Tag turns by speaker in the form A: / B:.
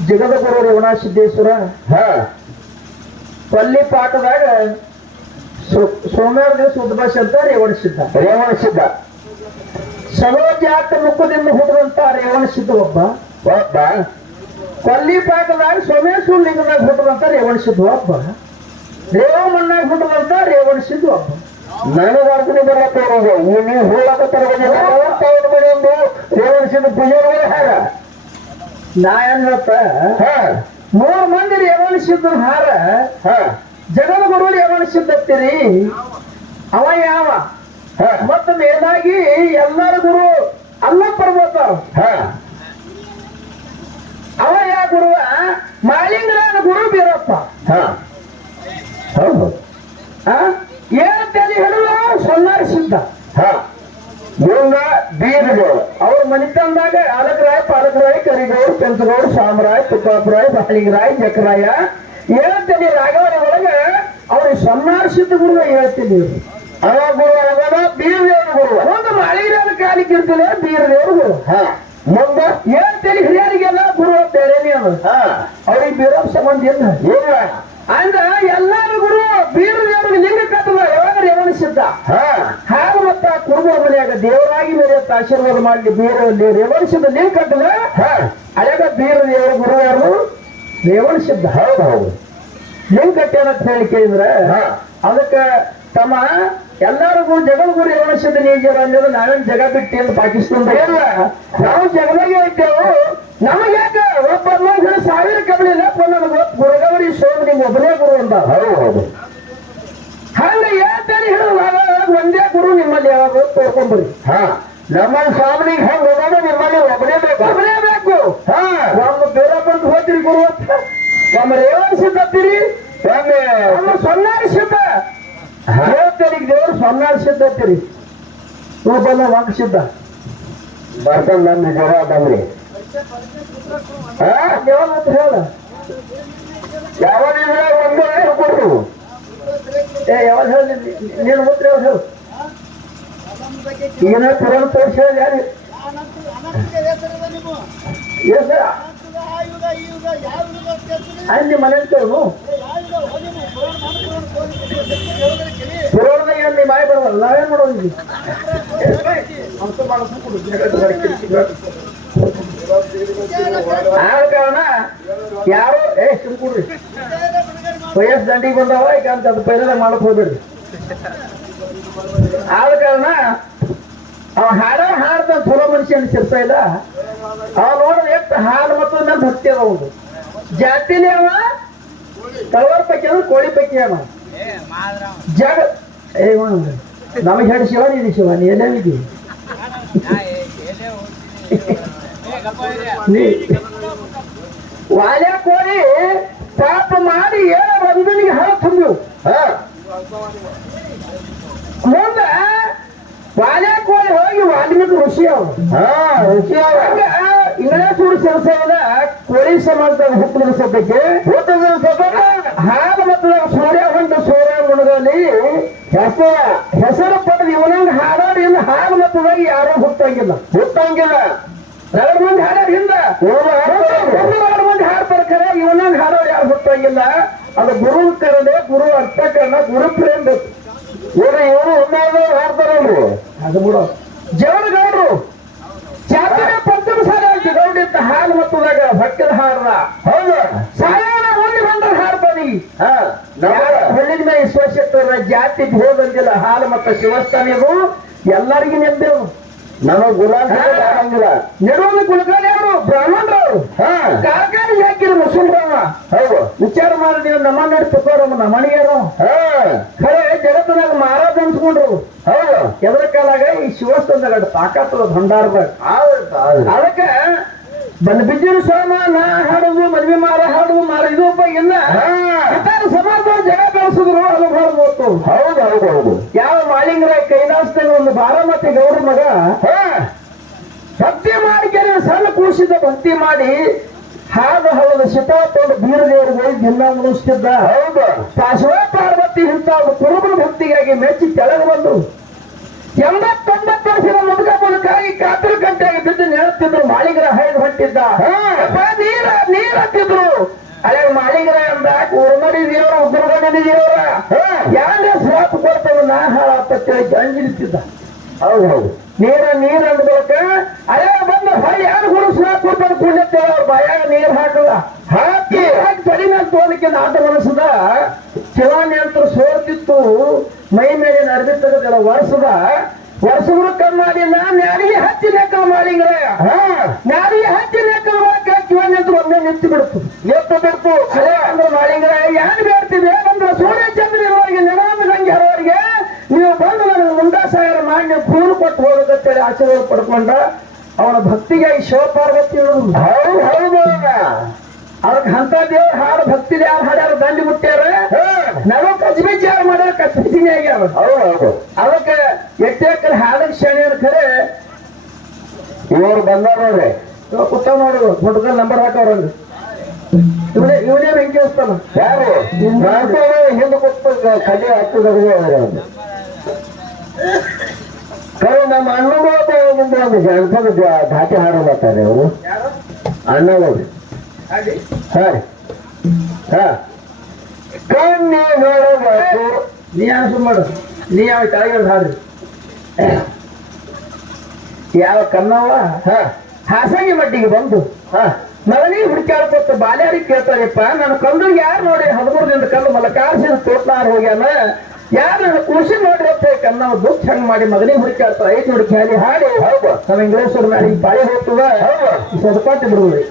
A: ಜಗದಗುರು ರೇವಣ ಸಿದ್ದೇಶ್ವರ
B: ಹಾ.
A: ಪಲ್ಲಿ ಪಾಠದಾಗ ಸೋಮವಾರ ದಿವಸ ಉದ್ಭಾಷ ಅಂತ ರೇವಣ ಸಿದ್ಧ
B: ರೇವಣ ಸಿದ್ಧ
A: ಸರೋಜಾತ ಮುಖದಿಂದ ಹುಟ್ಟುವಂತ ರೇವಣ ಸಿದ್ಧ ಒಬ್ಬ.
B: ಒಬ್ಬ.
A: ಪಲ್ಲಿ ಪಾಠದಾಗ ಸೋಮೇಶ್ವರ ಲಿಂಗದಾಗ ಹುಟ್ಟುವಂತ ರೇವಣ ಸಿದ್ಧ ಒಬ್ಬ. ರೇವ ಹುಟ್ಟುವಂತ ಹುಟ್ಟಿದಂತ ರೇವಣ ಸಿದ್ಧ ಒಬ್ಬ
B: ನನಗೆ ಈ ನೀವು ಹೋಗಕತ್ತಾರ ಒಂದು ರೇವಣ ಸಿದ್ಧ ಪೂಜೆ ಹಾರ
A: ನಾ
B: ಏನಪ್ಪ
A: ಮೂರ್ ಮಂದಿ ಸಿದ್ಧನ ಹಾರ. ಜಗದ ಗುರು ಸಿದ್ಧತ್ತೀರಿ ಅವ ಯಾವ? ಮತ್ತ ಮೇಲಾಗಿ ಎಲ್ಲರ ಗುರು ಅಲ್ಲ ಪರ್ವತ ಅವ ಯಾವ ಗುರುವ ಮಾಲಿಂಗನ ಗುರು ಬೀರಪ್ಪ.
B: ಹಾ. ಹೌದು.
A: ಆ? ಏನಂತೇಳಿ ಹೇಳುವ ಸೊನ್ನಾರ ಸಿದ್ಧ.
B: ಹಾ. ಇವಂಗ ಬೀರ್ಗಳು
A: ಅವ್ರ ಮನಿತನದಾಗ ಆಲಕರಾಯ್ ಪಾಲಕರಾಯ್ ಕರಿಗೌಡ್ ಪಂಚಗೌಡ್ ಸಾಮರಾಯ್ ತುಪ್ಪಾಪರಾಯ್ ಬಾಳಿಗರಾಯ್ ಜಕರಾಯ ಹೇಳ್ತೀನಿ ರಾಘವನ ಒಳಗ ಅವ್ರಿಗೆ ಸೊನ್ನಾರ ಸಿದ್ಧ ಗುರು ಹೇಳ್ತೀನಿ.
B: ಅವ ಗುರು ಅವನ ಬೀರದೇವ್ರ ಗುರು.
A: ಒಂದು ಮಾಳಿಗರಾನ ಕಾಲಿಗೆ ಇರ್ತಿಲ್ಲ ಬೀರ ದೇವ್ರ ಗುರು.
B: ಹಾ. ಮುಂದ
A: ಹೇಳ್ತೀನಿ ಹಿರಿಯರಿಗೆಲ್ಲ ಗುರು ಬೇರೆನೇ ಅದ
B: ಹಾ.
A: ಅವ್ರಿಗೆ ಬೀರೋ ಸಂಬಂಧ ಇಲ್ಲ.
B: ಇಲ್ಲ.
A: ಅಂದ್ರ ಎಲ್ಲಾರು ಗುರು ಬೀರ ದೇವ್ರಿಗೆ ಲಿಂಗ ಕಟ್ಟದ ಯಾವಾಗ ರೇವಣ ಸಿದ್ಧ?
B: ಹಾ.
A: ಮನೆಯಾಗ ದೇವರಾಗಿ ಮೇರೆತ್ತ ಆಶೀರ್ವಾದ ಮಾಡಲಿ ಬೀರಲ್ಲಿ ರೇವಣಿಸಿದ ನೀವು ಕಟ್ಟದ
B: ಹಾ.
A: ಅಳಗ ಬೀರ ದೇವರ ಗುರು ಯಾರು? ರೇವಣಿಸಿದ್ದ
B: ಹೌದು ಹೌದು.
A: ನೀವು ಕಟ್ಟ್ಯಾನ ಅಂತ ಹೇಳಿ ಕೇಳಿದ್ರೆ
B: ಹಾ.
A: ಅದಕ್ಕ ತಮ್ಮ ಎಲ್ಲರಿಗೂ ಜಗದ್ಗುರು ರೇವಣಸಿದ್ದ ನೀಜರ ಅನ್ನೋದು ನಾವೇನ್ ಜಗ ಬಿಟ್ಟಿ ಅಂತ ಪಾಕಿಸ್ತಾನ ಇಲ್ಲ. ನಾವು ಜಗದಾಗೆ ಇದ್ದೇವು ನಮಗೆ ಯಾಕ? ಒಬ್ಬ ಸಾವಿರ ಕಬಳಿಲ್ಲ ನಮಗೆ ಗುರುಗವರಿ ಸೋಮ ನಿಮ್ಗೆ ಒಬ್ಬನೇ ಗುರು ಅಂತ
B: ಹೌದು ಹೌದು
A: ಹಂಗ ಹೇಳ್ತೇನೆ ಹೇಳುವಾಗ ಒಂದೇ ಗುರು ನಿಮ್ಮಲ್ಲಿ ಯಾವಾಗ ತೋರ್ಕೊಂಡ್ಬರಿ
B: ಹಾ. ನಮ್ಮ ಸ್ವಾಮಿ ಹೆಂಗ್ ಹೋಗೋದು ನಿಮ್ಮಲ್ಲಿ ಒಬ್ಬನೇ ಬೇಕು.
A: ಒಬ್ಬನೇ ಬೇಕು.
B: ಹಾ.
A: ಒಮ್ಮ ಬೇರೆ ಬಂದು ಹೋಗ್ತೀರಿ ಗುರು ಅಂತ. ರೇವನ್ ರೇವಣ ಸಿದ್ಧ ಹತ್ತೀರಿ ನಮ್ಮ ಸೊನ್ನಾರಿ ಸಿದ್ಧ.
B: ಹಾ.
A: ಹೇಳ್ತೇನೆ ಈಗ ದೇವ್ರು ಸೊನ್ನಾರ ಸಿದ್ಧ ಹತ್ತೀರಿ ಒಬ್ಬನ ವಾಕ್ ಸಿದ್ಧ.
B: ಬರ್ತಾನ ನನ್ನ ಜ್ವರ ಬಂದ್ರಿ. ಹಾ.
A: ನೀವು ಅಂತ ಹೇಳ.
B: ಯಾವಾಗಿದ್ರೆ ಒಂದೇ
A: ಏ ಯಾವಾಗ ಹೇಳಿ ನೀನು ಯಾವಾಗ ಹೇಳು. ಈಗಿನ ಪುರಾಣ ತೋರಿಸಿ ಹೇಳಿ ಯಾರು? ಅಲ್ಲಿ ಮನೆ ಅಲ್ಲಿ ಪುರಾಣದಾಗ ಏನ್ ನಿಮ್ಮ ಮಾಯ ಬರವಲ್ಲ ನಾವೇನ್ ಮಾಡೋದು ಇಲ್ಲಿ? ಆದ ಕಾರಣ ಯಾರು ಏ ಸುಮ್ ಕೊಡ್ರಿ. ವಯಸ್ಸು ದಂಡಿಗೆ ಬಂದಾವ, ಈಗ ಅಂತ ಅದು ಪೈಲ ಮಾಡಕ್ ಹೋಗ್ಬೇಡ್ರಿ. ಆದ ಕಾರಣ ಅವ ಹಾಡ ಹಾಡ್ದ ಚಲೋ ಮನುಷ್ಯ ಅನ್ಸಿರ್ತಾ ಇಲ್ಲ. ಅವ ನೋಡಿದ್ರೆ ಎಷ್ಟು ಹಾಲು ಮತ್ತು ನನ್ನ ಭಕ್ತಿ ಅದ. ಅವನು ಜಾತಿಲಿ ಅವ ಕಳವರ್ ಪೈಕಿ ಅಂದ್ರೆ ಕೋಳಿ ಪೈಕಿ ಅವ ಜಗ ಏ ನಮಗೆ ಹೇಳಿ ಶಿವ, ನೀನು ಶಿವ, ನೀ ನೀ ವಾಲ್ಯ ಕೋಳಿ ಪಾಪ ಮಾಡಿ ಏಳು ರಂಗನಿಗೆ ಹಣ
B: ತುಂಬ
A: ಮುಂದ ವಾಲ್ಯ ಕೋಳಿ ಹೋಗಿ ವಾಲ್ಮೀಕಿ ಋಷಿ ಅವ
B: ಹಾ ಋಷಿ ಅವ
A: ಹಂಗ ಇಂಗ್ಲೇಸೂರು ಸಂಸ್ಥೆಯಿಂದ ಕೋಳಿ ಸಮಾಜದ ಹುಟ್ಟಿದ ಸದ್ಯಕ್ಕೆ
B: ಊಟದ ಸತತ
A: ಹಾಲು ಮತ್ತು ಸೂರ್ಯ ಹೊಂಡ ಸೂರ್ಯ ಮುಣದಲ್ಲಿ ಹೆಸರ ಹೆಸರು ಪಡೆದ ಇವನಂಗ ಇಲ್ಲ ಹಾಲು ಮತ್ತದಾಗ ಯಾರೂ ಹುಟ್ಟಂಗಿಲ್ಲ.
B: ಹುಟ್ಟಂಗಿಲ್ಲ.
A: ಎರಡು ಮಂದಿ ಹಿಂದ. ಒಂದು ಎರಡು ಮಂದಿ ಹಾಡ್ತಾರೆ ಖರೆ ಇವನಂಗ ಹಾಡೋರು ಯಾರು ಹುಟ್ಟಂಗಿಲ್ಲ. ಅದು ಗುರು ಕರಡೆ ಗುರು ಅರ್ಥಕರಣ ಗುರು ಪ್ರೇಮ್ ಬೇಕು
B: ಇವ್ರು ಇವರು ಒಮ್ಮೆದವ್ರು ಹಾಡ್ತಾರಲ್ರಿ
A: ಅದು ಬಿಡು ಜವನಗೌಡ್ರು ಚಾತುರ್ಯ ಪಂಚಮ ಸಾಲ ಆಯ್ತು ಗೌಡಿತ್ತ ಹಾಲು ಮತ್ತದಾಗ ಭಕ್ತದ ಹಾಡ್ದ
B: ಹೌದು
A: ಸಾಯನ ಮುಂದೆ ಬಂದ್ರೆ ಹಾಡ್ತಾನಿ
B: ಹಾ ನಮ್ಮ
A: ಹೊಳ್ಳಿದ ಮೇಲೆ ಶೋಷಿತರ ಜಾತಿ ಭೇದ ಅಂದಿಲ್ಲ ಹಾಲು ಮತ್ತು ಶಿವಸ್ಥಾನಿಗೂ ಎಲ್ಲರಿಗೂ ನೆಂದೇವು
B: ನಮ್ಮ ಗುಲಾಂಗಿಲ್ಲ
A: ನೆಡುವುದು ಗುಲಗಾಲಿ ಅವರು ಬ್ರಾಹ್ಮಣರು. ಕಾರ್ಖಾನೆ ಹಾಕಿರು ಮುಸಲ್ಮಾನ
B: ಹೌದು.
A: ವಿಚಾರ ಮಾಡಿ ನೀವು ನಮ್ಮ ನೋಡಿ ತಕೋರಮ್ಮ ನಮ್ಮನಿಗೇನು
B: ಹಾ.
A: ಖರೆ ಜಗತ್ತಿನಾಗ ಮಹಾರಾಜ ಅನ್ಸ್ಕೊಂಡ್ರು.
B: ಹೌದು.
A: ಎದ್ರ ಕಾಲಾಗ ಈ ಶಿವಸ್ಥಾನದಾಗ ತಾಕತ್ತದ
B: ಭಂಡಾರದ
A: ಅದಕ್ಕೆ ಬಂದ್ ಬಿದ್ದಿನ ಸೋಮ ನಾ ಹಾಡುದು ಮದ್ವೆ ಮಾರ ಹಾಡುದು ಮಾರ ಇದು ಇಲ್ಲ. ಸಮಾಜ ಜಗ ಬೆಳೆಸಿದ್ರು ಅದು ಬಹಳ ಗೊತ್ತು
B: ಹೌದು ಹೌದು ಹೌದು
A: ಯಾವ ಮಾಲಿಂಗರ ಕೈಲಾಸದಾಗ ಒಂದು ಬಾರಾಮತಿ ಗೌಡ ಮಗ?
B: ಹಾ.
A: ಭಕ್ತಿ ಮಾಡಿ ಕೆಲವು ಸಣ್ಣ ಕೂಸಿದ ಭಕ್ತಿ ಮಾಡಿ ಹಾದು ಹಳದ ಶಿತಾಕೊಂಡು ಬೀರ ದೇವರಿಗೆ ದಿನ ಮುಗಿಸ್ತಿದ್ದ.
B: ಹೌದು.
A: ಪಾರ್ವತಿ ಇಂಥ ಕುರುಬನ ಭಕ್ತಿಗಾಗಿ ಮೆಚ್ಚಿ ಕೆಳಗೆ ಬಂದು ಎಂಬತ್ತೊಂಬತ್ತು ಮುದುಕಾಗಿ ಕಾತರ ಗಂಟೆಗೆ ಬಿದ್ದು ನೆಳುತ್ತಿದ್ರು ಮಾಳಿಗರ ಹೈದು ಹೊಟ್ಟಿದ್ದ. ನೀರ ನೀರ ಹತ್ತಿದ್ರು ಅದೇ ಮಾಳಿಗರ ಅಂದ ಉರ್ಮಡಿ ದೇವರ ಉಗ್ರಗಂಡಿ ದೇವರ. ಯಾರ ಸ್ವಾಪ್ ಕೊಡ್ತವ ನಾ ಹಾಳಾಗ್ತ ಜಂಜಿರ್ತಿದ್ದ
B: ಹೌದು ಹೌದು.
A: ನೀರ ನೀರ್ ಅಂದ್ಬೇಕ ಅದೇ ಬಂದು ಹೊಳಿ ಯಾರು ಗುರು ಸ್ವಾಪ್ ಕೊಡ್ತಾರೆ ಅವ್ರ ಬಾಯಾಗ ನೀರ್ ಹಾಕಲ್ಲ. ಹಾಕಿ. ಹಾಕಿ ತಡಿನ ತೋಲಿಕ್ಕೆ ನಾಟ ಮನಸ್ಸದ. ಶಿವಾನಿ ಅಂತ ಸೋರ್ತಿತ್ತು ಮೈ ಮೇಲಿನ ಅರ್ಬಿ ತೆಗೆದಿಲ್ಲ ವರ್ಷದ ವರ್ಷಗಳು ಕಮ್ಮಾಡಿಲ್ಲ ನಾರಿಗೆ ಹತ್ತಿ ಲೆಕ್ಕ ಹಾ. ನ್ಯಾರಿಗೆ ಹತ್ತಿ ಲೆಕ್ಕ ಮಾಡಕ್ಕೆ ಜೀವನ ನಿಂತು ಒಮ್ಮೆ ನಿಂತು ಬಿಡುತ್ತೆ.
B: ಎತ್ತು ಬಿಡ್ತು.
A: ಅದೇ ಅಂದ್ರೆ ಮಾಡಿಂಗ್ರ ಏನ್ ಬೇಡ್ತೀವಿ ಏನಂದ್ರೆ ಸೂರ್ಯ ಚಂದ್ರನವರಿಗೆ ಗಂಗೆ ಇರೋರಿಗೆ ನೀವು ಬಂದು ನನಗೆ ಮುಂದಾಸಾಯರ ಮಾಡಿ ನೀವು ಫೋನ್ ಕೊಟ್ಟು ಹೋಗತ್ತೇಳಿ ಆಶೀರ್ವಾದ ಪಡ್ಕೊಂಡ ಅವನ ಭಕ್ತಿಗೆ ಈ ಶಿವಪಾರ್ವತಿ
B: ಹೌದು ಹೌದು.
A: ಅದಕ್ಕೆ ಅಂತ ದೇವ್ರ ಹಾಡು ಭಕ್ತಿ ಯಾರು ಹಾಡ್ಯಾರ ದಂಡಿ ಮುಟ್ಟ್ಯಾರ. ನಾವು ಕಚ್ಬಿಚ್ಚಿ ಯಾರು ಮಾಡ್ಯಾರ ಕಚ್ಬಿಚ್ಚಿನೇ ಆಗ್ಯಾರ.
B: ಹೌದು ಹೌದು.
A: ಅದಕ್ಕೆ ಎಟ್ಟೇಕರ್ ಶ್ರೇಣಿ ಶಾಣ್ಯರ್ ಖರೆ
B: ಇವರು ಬಂದಾರ ನೋಡ್ರಿ
A: ಇವಾಗ ಕೂತ ನೋಡು ಹುಡುಗ ನಂಬರ್ ಹಾಕವ್ರಂಗ ಇವನೇ ಇವನೇ ಬೆಂಕಿ ಹಚ್ತಾನ.
B: ಯಾರು? ಹಿಂದೆ ಕೊಟ್ಟು ಕಲಿ ಹತ್ತದ ಕರೆ ನಮ್ಮ ಅಣ್ಣಗಳಿಂದ ಒಂದು ಜನಪದ ಧಾಟಿ ಹಾಡೋದಾತಾರೆ ಅವರು. ಅಣ್ಣಗಳು ಹಾ. ರೀ ಹಾ ಕಣ್ಣೀರೊಳಗು
A: ನೀ ಸುಮ್ಮ ಮಾಡು ನೀ ಯಾವ ಹಾಡ್ರಿ ಯಾವ ಕನ್ನವ
B: ಹಾ.
A: ಹಾಸಂಗಿ ಮಟ್ಟಿಗೆ ಬಂದು.
B: ಹಾ.
A: ಮಗನಿ ಹುಡುಕಾಡ್ಕೊತ ಬಾಲ್ಯಾರಿ ಕೇಳ್ತಾರಪ್ಪ. ನನ್ನ ಕಂಡು ಯಾರು ನೋಡಿ ಹದಿಮೂರದಿಂದ ಕಲ್ಲು ಮಲಕಾರ್ಸಿದ ತೋಟ್ಲಾರ ಹೋಗ್ಯಾನ. ಯಾರು ನನ್ನ ಕೃಷಿ ನೋಡಿ ಅಂತ ಕನ್ನವ ದುಃಖ ಹಂಗ್ ಮಾಡಿ ಮಗನಿಗೆ ಹುಡುಕಾಡ್ತಾರ ಐದು ನೋಡಿ ಖ್ಯಾಲಿ ಹಾಡಿ.
B: ಹೌದು.
A: ನಮ್ಮ ಇಂಗ್ಲೇಶ್ವರ ಮ್ಯಾಲಿಗೆ ಬಾಯಿ ಪಾಳಿ ಹೋಗ್ತದ ಸದಪಾಟಿ ಬಿಡುದ್ರಿ